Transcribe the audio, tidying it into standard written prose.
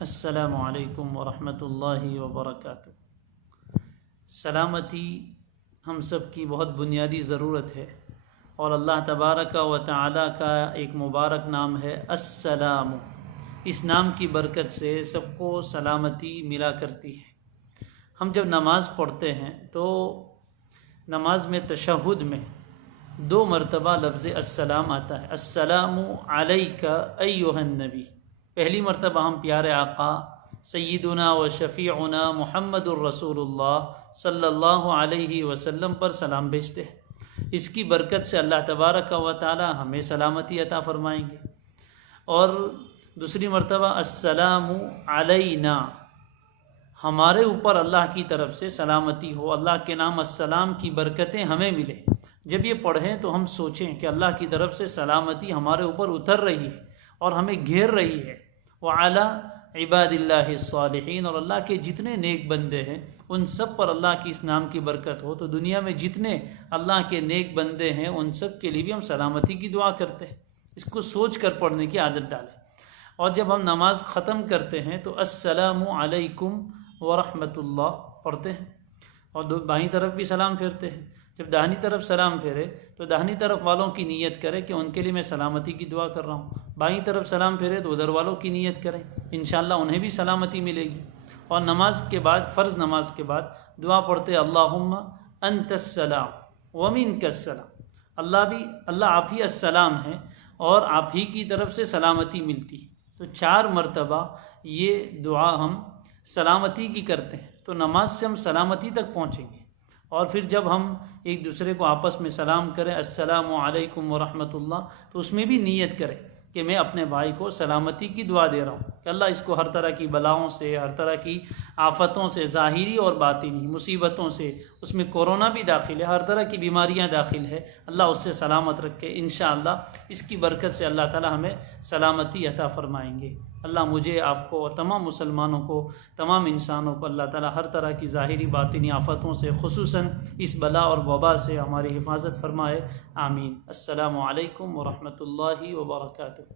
السلام علیکم ورحمۃ اللہ وبرکاتہ۔ سلامتی ہم سب کی بہت بنیادی ضرورت ہے، اور اللہ تبارک و تعالی کا ایک مبارک نام ہے السلام۔ اس نام کی برکت سے سب کو سلامتی ملا کرتی ہے۔ ہم جب نماز پڑھتے ہیں تو نماز میں تشہد میں 2 مرتبہ لفظ السلام آتا ہے، السلام علیک ایھا النبی۔ پہلی مرتبہ ہم پیارے آقا سیدنا و شفیعنا محمد الرسول اللہ صلی اللہ علیہ وسلم پر سلام بھیجتے ہیں۔ اس کی برکت سے اللہ تبارک و تعالی ہمیں سلامتی عطا فرمائیں گے۔ اور دوسری مرتبہ السلام علینا، ہمارے اوپر اللہ کی طرف سے سلامتی ہو، اللہ کے نام السلام کی برکتیں ہمیں ملیں۔ جب یہ پڑھیں تو ہم سوچیں کہ اللہ کی طرف سے سلامتی ہمارے اوپر اتر رہی ہے اور ہمیں گھیر رہی ہے۔ وعلی عباد اللہ الصالحین، اور اللہ کے جتنے نیک بندے ہیں ان سب پر اللہ کی اس نام کی برکت ہو۔ تو دنیا میں جتنے اللہ کے نیک بندے ہیں ان سب کے لیے بھی ہم سلامتی کی دعا کرتے ہیں۔ اس کو سوچ کر پڑھنے کی عادت ڈالیں۔ اور جب ہم نماز ختم کرتے ہیں تو السلام علیکم ورحمۃ اللہ پڑھتے ہیں، اور بائیں طرف بھی سلام پھیرتے ہیں۔ جب داہنی طرف سلام پھیرے تو داہنی طرف والوں کی نیت کرے کہ ان کے لیے میں سلامتی کی دعا کر رہا ہوں، بائیں طرف سلام پھیرے تو ادھر والوں کی نیت کریں، انشاءاللہ انہیں بھی سلامتی ملے گی۔ اور نماز کے بعد، فرض نماز کے بعد دعا پڑھتے اللہم انت السلام ومنک السلام، اللہ آپ ہی السلام ہیں اور آپ ہی کی طرف سے سلامتی ملتی ہے۔ تو 4 مرتبہ یہ دعا ہم سلامتی کی کرتے ہیں، تو نماز سے ہم سلامتی تک پہنچیں گے۔ اور پھر جب ہم ایک دوسرے کو آپس میں سلام کریں السلام علیکم ورحمۃ اللہ، تو اس میں بھی نیت کریں کہ میں اپنے بھائی کو سلامتی کی دعا دے رہا ہوں کہ اللہ اس کو ہر طرح کی بلاؤں سے، ہر طرح کی آفتوں سے، ظاہری اور باطنی مصیبتوں سے، اس میں کورونا بھی داخل ہے، ہر طرح کی بیماریاں داخل ہے، اللہ اس سے سلامت رکھے۔ انشاءاللہ اس کی برکت سے اللہ تعالی ہمیں سلامتی عطا فرمائیں گے۔ اللہ مجھے، آپ کو اور تمام مسلمانوں کو، تمام انسانوں کو اللہ تعالی ہر طرح کی ظاہری باطنی آفتوں سے، خصوصاً اس بلا اور وبا سے ہماری حفاظت فرمائے، آمین۔ السلام علیکم ورحمۃ اللہ وبرکاتہ۔